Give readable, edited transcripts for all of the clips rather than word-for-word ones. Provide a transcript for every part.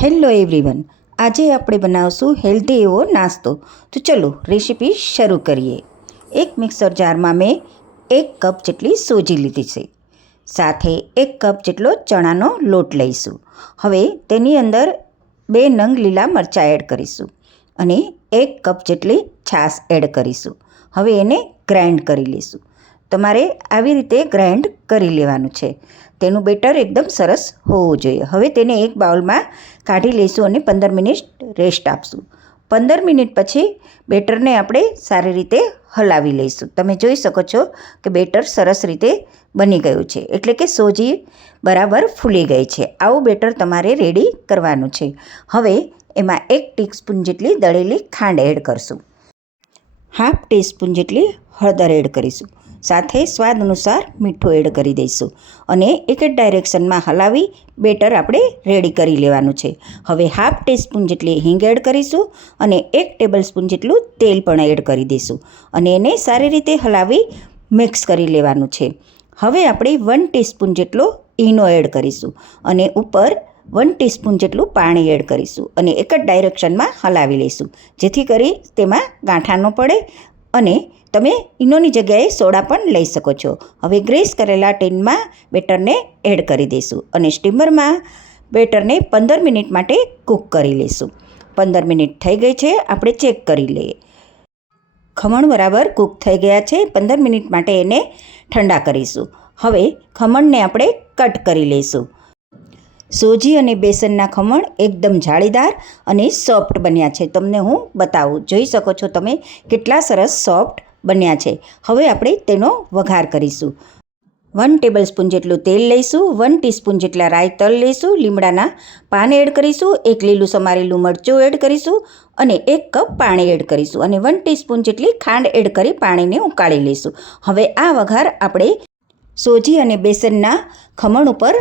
Hello everyone, આજે આપણે બનાવશું હેલ્ધી એવો નાસ્તો. તો ચલો રેસીપી શરૂ કરીએ. એક મિક્સર જારમાં મેં 1 કપ જેટલી સોજી લીધી છે. સાથે 1 કપ જેટલો ચણાનો લોટ લઈશું. હવે તેની અંદર 2 નંગ લીલા મરચાં એડ કરીશું અને 1 કપ જેટલી છાશ એડ કરીશું. હવે એને ગ્રાઇન્ડ કરી લઈશું. તમારે આવી રીતે ગ્રાઇન્ડ કરી લેવાનું છે. તેનું બેટર એકદમ સરસ હોવું જોઈએ. હવે તેને એક બાઉલમાં કાઢી લઈશું અને 15 મિનિટ રેસ્ટ આપશું. 15 મિનિટ પછી બેટરને આપણે સારી રીતે હલાવી લઈશું. તમે જોઈ શકો છો કે બેટર સરસ રીતે બની ગયું છે, એટલે કે સોજી બરાબર ફૂલી ગઈ છે. આવું બેટર તમારે રેડી કરવાનું છે. હવે એમાં 1 ટીસ્પૂન જેટલી દળેલી ખાંડ એડ કરશું. 1/2 ટીસ્પૂન જેટલી હળદર એડ કરીશું. સાથે સ્વાદ અનુસાર મીઠું એડ કરી દઈશું અને એક જ ડાયરેક્શનમાં હલાવી બેટર આપણે રેડી કરી લેવાનું છે. હવે 1/2 ટીસ્પૂન જેટલી હિંગ એડ કરીશું અને 1 ટેબલસ્પૂન જેટલું તેલ પણ એડ કરી દઈશું અને એને સારી રીતે હલાવી મિક્સ કરી લેવાનું છે. હવે આપણે 1 ટીસ્પૂન જેટલો ઈનો એડ કરીશું અને ઉપર 1 ટીસ્પૂન જેટલું પાણી એડ કરીશું અને એક જ ડાયરેક્શનમાં હલાવી લઈશું, જેથી કરી તેમાં ગાંઠા ન પડે અને તમે ઈનોની જગ્યાએ સોડા પણ લઈ શકો છો. હવે ગ્રેસ કરેલા ટીનમાં બેટરને એડ કરી દઈશું અને સ્ટીમરમાં બેટરને 15 મિનિટ માટે કૂક કરી લઈશું. 15 મિનિટ થઈ ગઈ છે, આપણે ચેક કરી લઈએ. ખમણ બરાબર કૂક થઈ ગયા છે. 15 મિનિટ માટે એને ઠંડા કરીશું. હવે ખમણને આપણે કટ કરી લઈશું. સોજી અને બેસનના ખમણ એકદમ જાળીદાર અને સોફ્ટ બન્યા છે. તમને હું બતાવું, જોઈ શકો છો તમે કેટલા સરસ સોફ્ટ બન્યા છે. હવે આપણે તેનો વઘાર કરીશું. 1 ટેબલસ્પૂન જેટલું તેલ લઈશું, 1 ટીસ્પૂન જેટલા રાઈ તલ લઈશું, લીમડાના પાન એડ કરીશું, 1 લીલું સમારેલું મરચું એડ કરીશું અને 1 કપ પાણી એડ કરીશું અને 1 ટીસ્પૂન જેટલી ખાંડ એડ કરી પાણીને ઉકાળી લઈશું. હવે આ વઘાર આપણે સોજી અને બેસનના ખમણ ઉપર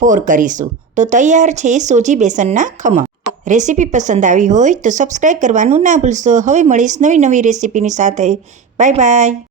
પોર કરીશું. તો તૈયાર છે સોજી બેસનના ખમણ. રેસીપી પસંદ આવી હોય તો સબસ્ક્રાઈબ કરવાનું ના ભૂલશો. હવે મળીશ નવી રેસીપીની સાથે. Bye bye.